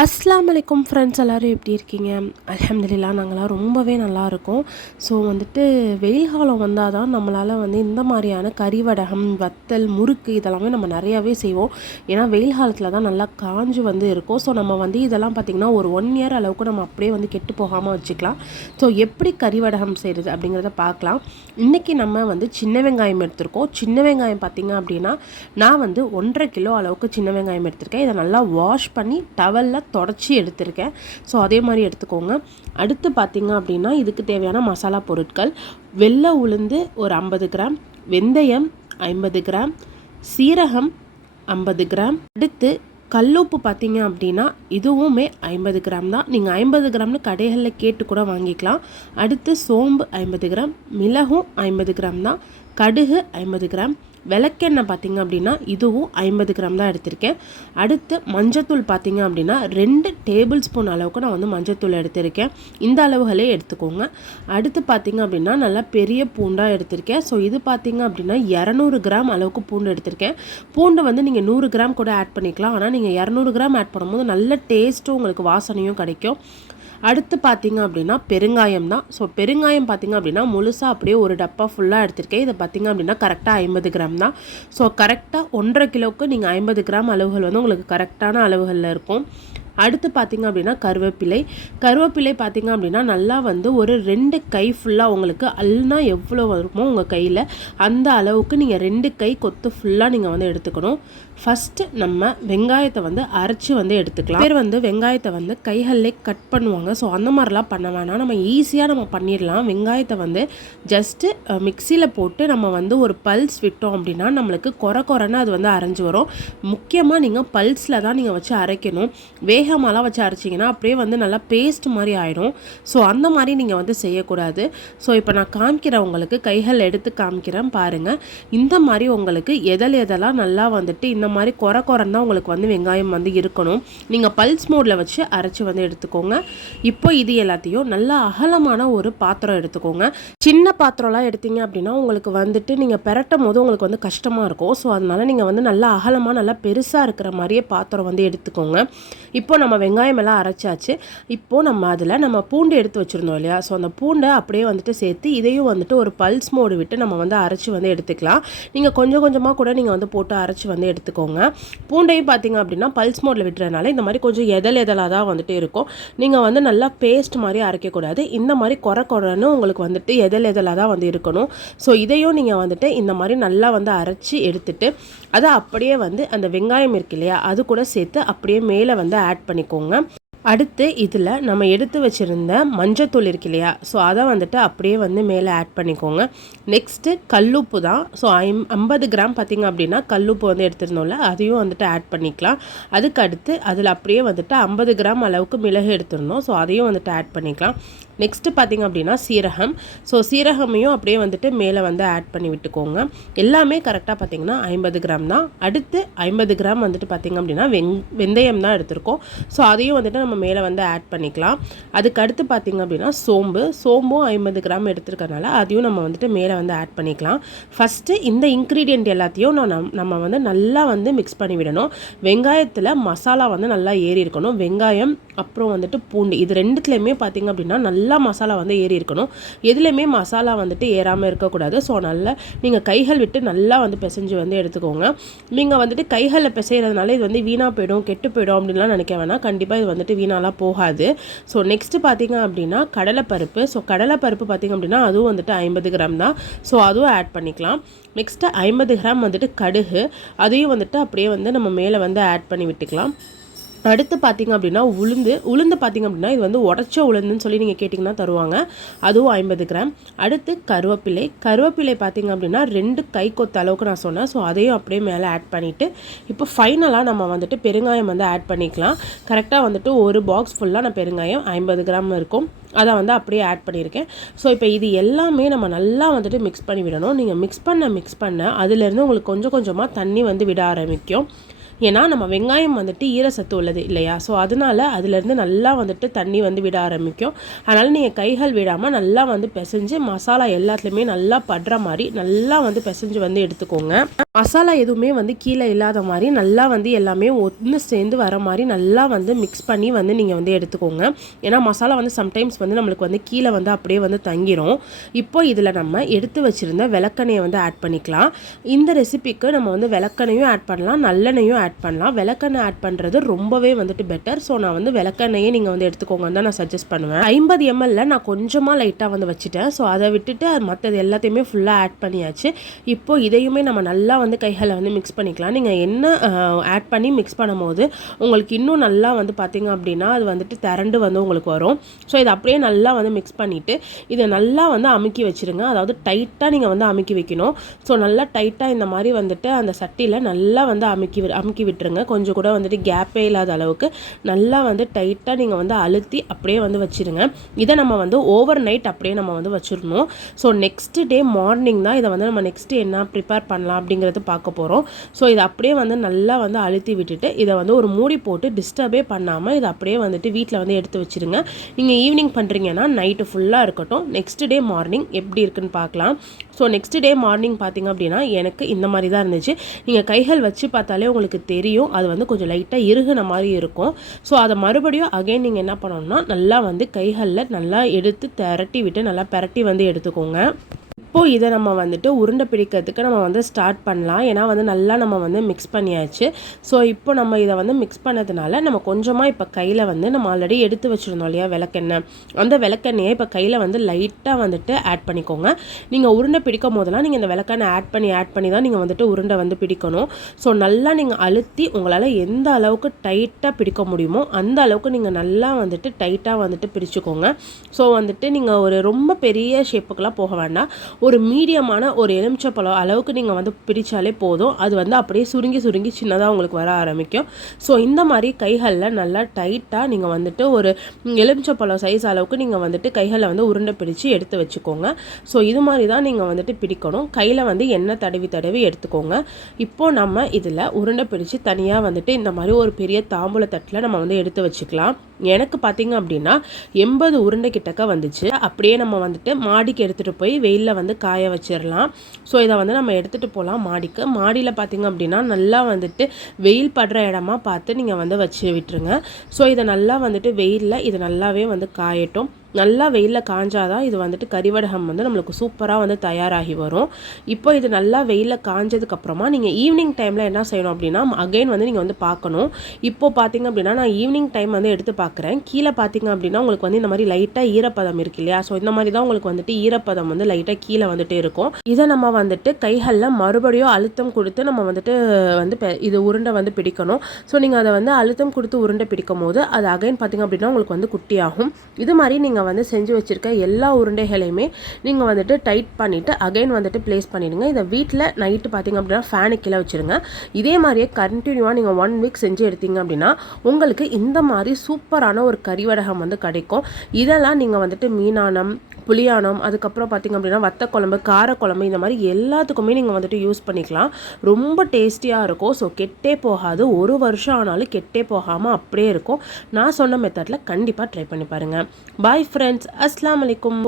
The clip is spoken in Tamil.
அஸ்லாம் வலைக்கும் ஃப்ரெண்ட்ஸ் எல்லோரும் எப்படி இருக்கீங்க? அலமதுல்லா நாங்களாம் ரொம்பவே நல்லாயிருக்கோம் ஸோ வந்துட்டு வெயில் காலம் வந்தால் தான் நம்மளால் வந்து இந்த மாதிரியான கறிவடகம் வத்தல் முறுக்கு இதெல்லாமே நம்ம நிறையாவே செய்வோம். ஏன்னா வெயில் காலத்தில் தான் நல்லா காஞ்சு வந்து இருக்கும். ஸோ நம்ம வந்து இதெல்லாம் பார்த்திங்கன்னா ஒரு ஒன் இயர் அளவுக்கு நம்ம அப்படியே வந்து கெட்டு போகாமல் வச்சுக்கலாம். ஸோ எப்படி கறிவடகம் செய்கிறது அப்படிங்கிறத பார்க்கலாம் இன்றைக்கி நம்ம வந்து சின்ன வெங்காயம் எடுத்திருக்கோம். சின்ன வெங்காயம் பார்த்திங்க அப்படின்னா நான் வந்து ஒன்றரை கிலோ அளவுக்கு சின்ன வெங்காயம் எடுத்திருக்கேன். இதை நல்லா வாஷ் பண்ணி டவலில் தொடச்சி எடுத்திருக்கேன். ஸோ அதே மாதிரி எடுத்துக்கோங்க. அடுத்து பார்த்திங்க அப்படின்னா இதுக்கு தேவையான மசாலா பொருட்கள். வெள்ளை உளுந்து ஒரு ஐம்பது கிராம் வெந்தயம் ஐம்பது கிராம் சீரகம் ஐம்பது கிராம். அடுத்து கல்லுப்பு பார்த்தீங்க அப்படின்னா இதுவுமே ஐம்பது கிராம் தான். நீங்கள் ஐம்பது கிராம்னு கடைகளில் கேட்டு கூட வாங்கிக்கலாம். அடுத்து சோம்பு ஐம்பது கிராம் மிளகும் ஐம்பது கிராம் தான். கடுகு ஐம்பது கிராம் விளக்கெண்ணெய் பார்த்திங்க அப்படின்னா இதுவும் ஐம்பது கிராம் தான் எடுத்திருக்கேன். அடுத்து மஞ்சத்தூள் பார்த்திங்க அப்படின்னா ரெண்டு டேபிள் ஸ்பூன் அளவுக்கு நான் வந்து மஞ்சத்தூள் எடுத்திருக்கேன். இந்த அளவுகளே எடுத்துக்கோங்க. அடுத்து பார்த்திங்க அப்படின்னா நல்லா பெரிய பூண்டாக எடுத்திருக்கேன். ஸோ இது பார்த்திங்க அப்படின்னா இரநூறு கிராம் அளவுக்கு பூண்டு எடுத்திருக்கேன். பூண்டை வந்து நீங்கள் நூறு கிராம் கூட ஆட் பண்ணிக்கலாம். ஆனால் நீங்கள் இரநூறு கிராம் ஆட் பண்ணும்போது நல்ல டேஸ்ட்டும் உங்களுக்கு வாசனையும் கிடைக்கும். அடுத்து பார்த்தீங்க அப்படின்னா பெருங்காயம் தான். ஸோ பெருங்காயம் பார்த்தீங்க அப்படின்னா முழுசாக அப்படியே ஒரு டப்பா ஃபுல்லாக எடுத்திருக்கேன். இதை பார்த்தீங்க அப்படின்னா கரெக்டாக ஐம்பது கிராம் தான். ஸோ கரெக்டாக ஒன்றரை கிலோவுக்கு நீங்கள் ஐம்பது கிராம் அளவுகள் வந்து உங்களுக்கு கரெக்டான அளவுகளில் இருக்கும். அடுத்து பார்த்திங்க அப்படின்னா கருவேப்பிலை. கருவேப்பிலை பார்த்திங்க அப்படின்னா நல்லா வந்து ஒரு ரெண்டு கை ஃபுல்லாக உங்களுக்கு அல்னா எவ்வளோ வருமோ உங்கள் கையில் அந்த அளவுக்கு நீங்கள் ரெண்டு கை கொத்து ஃபுல்லாக நீங்கள் வந்து எடுத்துக்கணும். ஃபஸ்ட்டு நம்ம வெங்காயத்தை வந்து அரைச்சி வந்து எடுத்துக்கலாம். பேர் வந்து வெங்காயத்தை வந்து கைகளிலே கட் பண்ணுவாங்க. ஸோ அந்த மாதிரிலாம் பண்ண வேணாம். நம்ம ஈஸியாக நம்ம பண்ணிடலாம். வெங்காயத்தை வந்து ஜஸ்ட்டு மிக்சியில் போட்டு நம்ம வந்து ஒரு பல்ஸ் விட்டோம் அப்படின்னா நம்மளுக்கு குறை குறைன்னு அது வந்து அரைஞ்சி வரும். முக்கியமாக நீங்கள் பல்ஸில் தான் நீங்கள் வச்சு அரைக்கணும். வேக வேகமாலாம் வச்சு அரைச்சிங்கன்னா அப்படியே வந்து நல்லா பேஸ்ட் மாதிரி ஆயிடும். ஸோ அந்த மாதிரி நீங்கள் வந்து செய்யக்கூடாது. ஸோ இப்போ நான் காமிக்கிறேன் உங்களுக்கு கைகள் எடுத்து காமிக்கிறேன் பாருங்கள் இந்த மாதிரி உங்களுக்கு எதல் எதெல்லாம் நல்லா வந்துட்டு இந்த மாதிரி குறை குறைன்னு தான் உங்களுக்கு வந்து வெங்காயம் வந்து இருக்கணும். நீங்கள் பல்ஸ் மோடில் வச்சு அரைச்சி வந்து எடுத்துக்கோங்க. இப்போ இது எல்லாத்தையும் நல்லா அகலமான ஒரு பாத்திரம் எடுத்துக்கோங்க. சின்ன பாத்திரம்லாம் எடுத்தீங்க அப்படின்னா உங்களுக்கு வந்துட்டு நீங்கள் பெரட்டும் போது உங்களுக்கு வந்து கஷ்டமாக இருக்கும். ஸோ அதனால் நீங்கள் வந்து நல்லா அகலமாக நல்லா பெருசாக இருக்கிற மாதிரியே பாத்திரம் வந்து எடுத்துக்கோங்க. இப்போ நம்ம வெங்காயம் எல்லாம் அரைச்சாச்சு. இப்போது நம்ம அதில் நம்ம பூண்டு எடுத்து வச்சுருந்தோம் இல்லையா? ஸோ அந்த பூண்டை அப்படியே வந்துட்டு சேர்த்து இதையும் வந்துட்டு ஒரு பல்ஸ் மோடு விட்டு நம்ம வந்து அரைச்சி வந்து எடுத்துக்கலாம். நீங்கள் கொஞ்சம் கொஞ்சமாக கூட நீங்கள் வந்து போட்டு அரைச்சி வந்து எடுத்துக்கோங்க. பூண்டையும் பார்த்தீங்க அப்படின்னா பல்ஸ் மோடில் விட்டுறதுனால இந்த மாதிரி கொஞ்சம் எதல் எதலாக தான் வந்துட்டு இருக்கும். நீங்கள் வந்து நல்லா பேஸ்ட் மாதிரி அரைக்கக்கூடாது இந்த மாதிரி குறை குறைன்னு உங்களுக்கு வந்துட்டு எதல் எதலாக தான் வந்து இருக்கணும். ஸோ இதையும் நீங்கள் வந்துட்டு இந்த மாதிரி நல்லா வந்து அரைச்சி எடுத்துட்டு அதை அப்படியே வந்து அந்த வெங்காயம் இருக்கு இல்லையா? அது கூட சேர்த்து அப்படியே மேலே வந்து ஆட் பண்ணிக்கோங்க. அடுத்து இதில் நம்ம எடுத்து வச்சுருந்த மஞ்சத்தூள் இருக்கு இல்லையா? ஸோ அதை வந்துட்டு அப்படியே வந்து மேலே ஆட் பண்ணிக்கோங்க. நெக்ஸ்ட்டு கல்லுப்பு தான். ஸோ ஐம் ஐம்பது கிராம் பார்த்திங்க அப்படின்னா கல்லுப்பு வந்து எடுத்துருந்தோம்ல அதையும் வந்துட்டு ஆட் பண்ணிக்கலாம். அதுக்கு அடுத்து அதில் அப்படியே வந்துட்டு ஐம்பது கிராம் அளவுக்கு மிளகு எடுத்துருந்தோம். ஸோ அதையும் வந்துட்டு ஆட் பண்ணிக்கலாம். நெக்ஸ்ட்டு பார்த்திங்க அப்படின்னா சீரகம். ஸோ சீரகமையும் அப்படியே வந்துட்டு மேலே வந்து ஆட் பண்ணி விட்டுக்கோங்க. எல்லாமே கரெக்டாக பார்த்திங்கன்னா ஐம்பது கிராம் தான். அடுத்து ஐம்பது கிராம் வந்துட்டு பார்த்திங்க அப்படின்னா வெங் வெந்தயம் தான் எடுத்திருக்கோம். ஸோ அதையும் வந்துட்டு நம்ம மேலே வந்து ஆட் பண்ணிக்கலாம். அதுக்கு அடுத்து பார்த்திங்க அப்படின்னா சோம்பு. சோம்பும் ஐம்பது கிராம் எடுத்துருக்கனால அதையும் நம்ம வந்துட்டு மேலே வந்து ஆட் பண்ணிக்கலாம். ஃபஸ்ட்டு இந்த இன்க்ரீடியண்ட் எல்லாத்தையும் நான் நம்ம வந்து நல்லா வந்து மிக்ஸ் பண்ணி விடணும். வெங்காயத்தில் மசாலா வந்து நல்லா ஏறி இருக்கணும். வெங்காயம் அப்புறம் வந்துட்டு பூண்டு. இது ரெண்டுத்துலேயுமே பார்த்திங்க அப்படின்னா நல்லா மசாலா வந்து ஏறி இருக்கணும். எதுலேயுமே மசாலா வந்துட்டு ஏறாமல் இருக்கக்கூடாது. ஸோ நல்லா நீங்கள் கைகள் விட்டு நல்லா வந்து பிசைஞ்சு வந்து எடுத்துக்கோங்க. நீங்கள் வந்துட்டு கைகளில் பிசைகிறதுனால இது வந்து வீணாக போயிடும் கெட்டு போயிடும் அப்படின்லாம் நினைக்க வேணாம். கண்டிப்பாக இது வந்துட்டு வீணாலாம் போகாது. ஸோ நெக்ஸ்ட்டு பார்த்தீங்க அப்படின்னா கடலைப்பருப்பு. ஸோ கடலைப்பருப்பு பார்த்திங்க அப்படின்னா அதுவும் வந்துட்டு ஐம்பது கிராம் தான். ஸோ அதுவும் ஆட் பண்ணிக்கலாம். நெக்ஸ்ட்டு ஐம்பது கிராம் வந்துட்டு கடுகு. அதையும் வந்துட்டு அப்படியே வந்து நம்ம மேலே வந்து ஆட் பண்ணி விட்டுக்கலாம். அடுத்து பார்த்திங்க அப்படின்னா உளுந்து உளுந்து பார்த்திங்க அப்படின்னா இது வந்து உடச்ச உளுந்துன்னு சொல்லி நீங்கள் கேட்டிங்கன்னா தருவாங்க. அதுவும் ஐம்பது கிராம். அடுத்து கருவேப்பிலை. கருவேப்பிலை பார்த்திங்க அப்படின்னா ரெண்டு கை கொத்த அளவுக்கு நான் சொன்னேன். ஸோ அதையும் அப்படியே மேலே ஆட் பண்ணிவிட்டு இப்போ ஃபைனலாக நம்ம வந்துட்டு பெருங்காயம் வந்து ஆட் பண்ணிக்கலாம். கரெக்டாக வந்துட்டு ஒரு பாக்ஸ் ஃபுல்லாக நான் பெருங்காயம் ஐம்பது கிராம் இருக்கும். அதை வந்து அப்படியே ஆட் பண்ணியிருக்கேன். ஸோ இப்போ இது எல்லாமே நம்ம நல்லா வந்துட்டு மிக்ஸ் பண்ணி விடணும். நீங்கள் மிக்ஸ் பண்ண மிக்ஸ் பண்ண அதுலேருந்து உங்களுக்கு கொஞ்சம் கொஞ்சமாக தண்ணி வந்து விட ஆரம்பிக்கும். ஏன்னா நம்ம வெங்காயம் வந்துட்டு ஈரசத்து உள்ளது இல்லையா? ஸோ அதனால அதுலேருந்து நல்லா வந்துட்டு தண்ணி வந்து விட ஆரம்பிக்கும். அதனால் நீங்கள் கைகள் விடாமல் நல்லா வந்து பிசைஞ்சு மசாலா எல்லாத்துலேயுமே நல்லா படுற மாதிரி நல்லா வந்து பிசைஞ்சு வந்து எடுத்துக்கோங்க. மசாலா எதுவுமே வந்து கீழே இல்லாத மாதிரி நல்லா வந்து எல்லாமே ஒன்று சேர்ந்து வர மாதிரி நல்லா வந்து மிக்ஸ் பண்ணி வந்து நீங்கள் வந்து எடுத்துக்கோங்க. ஏன்னா மசாலா வந்து சம்டைம்ஸ் வந்து நம்மளுக்கு வந்து கீழே வந்து அப்படியே வந்து தங்கிரும். இப்போ இதில் நம்ம எடுத்து வச்சுருந்த விளக்கெண்ணையை வந்து ஆட் பண்ணிக்கலாம். இந்த ரெசிபிக்கு நம்ம வந்து விளக்கெண்ணையும் ஆட் பண்ணலாம் நல்லெண்ணையும் ஆட் பண்ணலாம். விளக்கெண்ணெய் ஆட் பண்ணுறது ரொம்பவே வந்துட்டு பெட்டர் ஸோ நான் வந்து விளக்கெண்ணையே நீங்கள் வந்து எடுத்துக்கோங்கன்னு தான் நான் சஜஸ்ட் பண்ணுவேன். ஐம்பது எம்எல்ல நான் கொஞ்சமாக லைட்டாக வந்து வச்சுட்டேன். ஸோ அதை விட்டுட்டு மற்றது எல்லாத்தையுமே ஃபுல்லாக ஆட் பண்ணியாச்சு. இப்போ இதையுமே நம்ம நல்லா வந்து வந்து கைகளை வந்து மிக்ஸ் பண்ணிக்கலாம். நீங்கள் என்ன ஆட் பண்ணி மிக்ஸ் பண்ணும்போது உங்களுக்கு இன்னும் நல்லா வந்து பார்த்திங்க அப்படின்னா அது வந்துட்டு திரண்டு வந்து உங்களுக்கு வரும். ஸோ இதை அப்படியே நல்லா வந்து மிக்ஸ் பண்ணிவிட்டு இதை நல்லா வந்து அமுக்கி வச்சுருங்க. அதாவது டைட்டாக நீங்கள் வந்து அமுக்கி வைக்கணும். ஸோ நல்லா டைட்டாக இந்த மாதிரி வந்துட்டு அந்த சட்டியில் நல்லா வந்து அமுக்கி அமுக்கி விட்டுருங்க. கொஞ்சம் கூட வந்துட்டு கேப்பே இல்லாத அளவுக்கு நல்லா வந்து டைட்டாக நீங்கள் வந்து அழுத்தி அப்படியே வந்து வச்சுருங்க. இதை நம்ம வந்து ஓவர் நைட் அப்படியே நம்ம வந்து வச்சிடணும். ஸோ நெக்ஸ்ட் டே மார்னிங் தான் இதை வந்து நம்ம நெக்ஸ்ட்டு என்ன ப்ரிப்பேர் பண்ணலாம் அப்படிங்கிறது பார்க்க போகிறோம் ஸோ இதை அப்படியே வந்து நல்லா வந்து அழுத்தி விட்டுட்டு இதை வந்து ஒரு மூடி போட்டு டிஸ்டர்பே பண்ணாமல் இதை அப்படியே வந்துட்டு வீட்டில் வந்து எடுத்து வச்சுருங்க. நீங்கள் ஈவினிங் பண்ணுறீங்கன்னா நைட்டு ஃபுல்லாக இருக்கட்டும். நெக்ஸ்ட் டே மார்னிங் எப்படி இருக்குன்னு பார்க்கலாம். ஸோ நெக்ஸ்ட் டே மார்னிங் பார்த்தீங்க அப்படின்னா எனக்கு இந்த மாதிரி தான் இருந்துச்சு. நீங்கள் கைகள் வச்சு பார்த்தாலே உங்களுக்கு தெரியும். அது வந்து கொஞ்சம் லைட்டாக இருகுன மாதிரி இருக்கும். ஸோ அதை மறுபடியும் அகைன் நீங்கள் என்ன பண்ணணும்னா நல்லா வந்து கைகளில் நல்லா எடுத்து திரட்டி விட்டு நல்லா பரட்டி வந்து எடுத்துக்கோங்க. இப்போது இதை நம்ம வந்துட்டு உருண்டை பிடிக்கிறதுக்கு நம்ம வந்து ஸ்டார்ட் பண்ணலாம். ஏன்னா வந்து நல்லா நம்ம வந்து மிக்ஸ் பண்ணியாச்சு. ஸோ இப்போ நம்ம இதை வந்து மிக்ஸ் பண்ணதுனால நம்ம கொஞ்சமாக இப்போ கையில் வந்து நம்ம ஆல்ரெடி எடுத்து வச்சுருந்தோம் இல்லையா விளக்கெண்ணெய் அந்த விளக்கெண்ணெயை இப்போ கையில் வந்து லைட்டாக வந்துட்டு ஆட் பண்ணிக்கோங்க. நீங்கள் உருண்டை பிடிக்கும் போதெல்லாம் நீங்கள் இந்த விளக்கெண்ணெய் ஆட் பண்ணி ஆட் பண்ணி தான் நீங்கள் வந்துட்டு உருண்டை வந்து பிடிக்கணும். ஸோ நல்லா நீங்கள் அழுத்தி உங்களால் எந்த அளவுக்கு டைட்டாக பிடிக்க முடியுமோ அந்த அளவுக்கு நீங்கள் நல்லா வந்துட்டு டைட்டாக வந்துட்டு பிரிச்சுக்கோங்க. ஸோ வந்துட்டு நீங்கள் ஒரு ரொம்ப பெரிய ஷேப்புக்கெலாம் போக வேண்டாம். ஒரு மீடியமான ஒரு எலுமிச்சப்பழம் அளவுக்கு நீங்கள் வந்து பிடிச்சாலே போதும். அது வந்து அப்படியே சுருங்கி சுருங்கி சின்னதாக உங்களுக்கு வர ஆரம்பிக்கும். ஸோ இந்த மாதிரி கைகளில் நல்லா டைட்டாக நீங்கள் வந்துட்டு ஒரு எலுமிச்சப்பழம் சைஸ் அளவுக்கு நீங்கள் வந்துட்டு கைகளில் வந்து உருண்டை பிடிச்சி எடுத்து வச்சுக்கோங்க. ஸோ இது மாதிரி தான் நீங்கள் வந்துட்டு பிடிக்கணும். கையில் வந்து எண்ணெய் தடவி தடவி எடுத்துக்கோங்க. இப்போது நம்ம இதில் உருண்டை பிடிச்சி தனியாக வந்துட்டு இந்த மாதிரி ஒரு பெரிய தாம்பூல தட்டில் நம்ம வந்து எடுத்து வச்சுக்கலாம். எனக்கு பார்த்தீங்க அப்படின்னா எண்பது உருண்டை கிட்டக்க வந்துச்சு. அப்படியே நம்ம வந்துட்டு மாடிக்கு எடுத்துகிட்டு போய் வெயிலில் வந்து காய வச்சிடலாம் ஸோ இதை வந்து நம்ம எடுத்துகிட்டு போகலாம் மாடிக்கு. மாடியில் பார்த்திங்க அப்படின்னா நல்லா வந்துட்டு வெயில் படுற இடமா பார்த்து நீங்கள் வந்து வச்சு விட்டுருங்க. ஸோ இதை நல்லா வந்துட்டு வெயிலில் இது நல்லாவே வந்து காயட்டும். நல்லா வெயிலில் காஞ்சாதான் இது வந்துட்டு கறிவடகம் வந்து நம்மளுக்கு சூப்பராக வந்து தயாராகி வரும். இப்போ இது நல்லா வெயிலில் காஞ்சதுக்கப்புறமா நீங்கள் ஈவினிங் டைமில் என்ன செய்யணும் அப்படின்னா அகைன் வந்து நீங்கள் வந்து பார்க்கணும். இப்போ பார்த்தீங்க அப்படின்னா நான் ஈவினிங் டைம் வந்து எடுத்து பார்க்குறேன் கீழே பார்த்தீங்க அப்படின்னா உங்களுக்கு வந்து இந்த மாதிரி லைட்டாக ஈரப்பதம் இருக்கு இல்லையா? ஸோ இந்த மாதிரி தான் உங்களுக்கு வந்துட்டு ஈரப்பதம் வந்து லைட்டாக கீழே வந்துட்டு இருக்கும். இதை நம்ம வந்துட்டு கைகளில் மறுபடியும் அழுத்தம் கொடுத்து நம்ம வந்துட்டு வந்து இது உருண்டை வந்து பிடிக்கணும். ஸோ நீங்கள் அதை வந்து அழுத்தம் கொடுத்து உருண்டை பிடிக்கும் போது அது அகைன் பார்த்தீங்க அப்படின்னா உங்களுக்கு வந்து குட்டியாகும். இது மாதிரி நீங்கள் நீங்கள் வந்து செஞ்சு வச்சுருக்க எல்லா உருண்டைகளையுமே நீங்கள் வந்துட்டு டைட் பண்ணிவிட்டு அகைன் வந்துட்டு ப்ளேஸ் பண்ணிவிடுங்க இதை வீட்டில் நைட்டு பார்த்திங்க அப்படின்னா ஃபேனு கீழே வச்சுருங்க. இதே மாதிரியே கண்டினியூவாக நீங்கள் ஒன் வீக் செஞ்சு எடுத்தீங்க அப்படின்னா உங்களுக்கு இந்த மாதிரி சூப்பரான ஒரு கறிவடகம் வந்து கிடைக்கும். இதெல்லாம் நீங்கள் வந்துட்டு மீனானம் புளியானம் அதுக்கப்புறம் பார்த்திங்க அப்படின்னா வத்த குழம்பு காரக்குழம்பு இந்த மாதிரி எல்லாத்துக்குமே நீங்கள் வந்துட்டு யூஸ் பண்ணிக்கலாம். ரொம்ப டேஸ்டியாக இருக்கும். ஸோ கெட்டே போகாது. ஒரு வருஷம் ஆனாலும் கெட்டே போகாமல் அப்படியே இருக்கும். நான் சொன்ன மெத்தடில் கண்டிப்பாக ட்ரை பண்ணி பாருங்கள் பாய் ஃப்ரெண்ட்ஸ் அஸ்லாம் வலைக்கும்